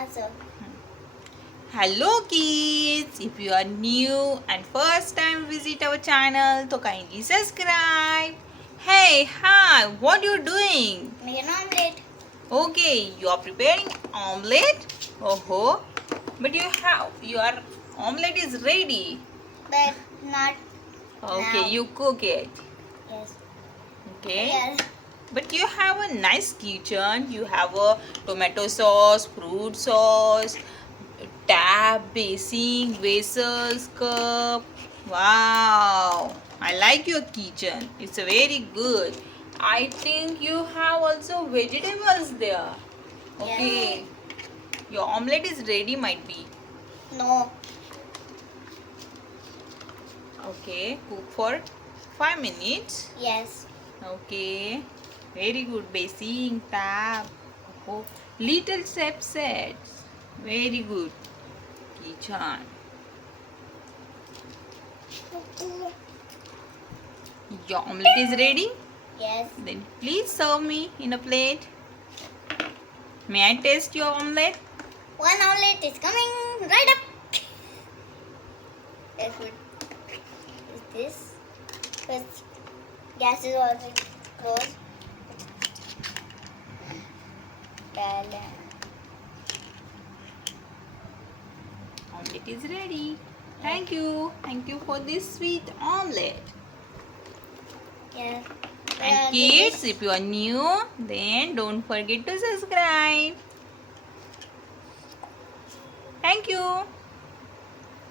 Also. Hello kids! If you are new and first time visit our channel, so kindly subscribe. Hey, hi! What you doing? Make an omelette. Okay, you are preparing omelette. Oh, but your omelette is ready. But not Okay, now. you cook it. Yes. Okay. Yes. But you have a nice kitchen. You have a tomato sauce, fruit sauce, tap, basin, vessels, cup. Wow! I like your kitchen. It's very good. I think you have also vegetables there. Okay. Yes. Your omelette is ready, might be. No. Okay. Cook for 5 minutes. Yes. Okay, very good. Basin, tap, oh, little step sets. Very good. Kitchen. Your omelette is ready. Yes. Then please serve me in a plate. May I taste your omelette? One omelette is coming right up. Yes, good. Is this? Because gas is already closed. Omelette is ready. Thank you. Thank you for this sweet omelette. Yes. And kids, if you are new, then don't forget to subscribe. Thank you.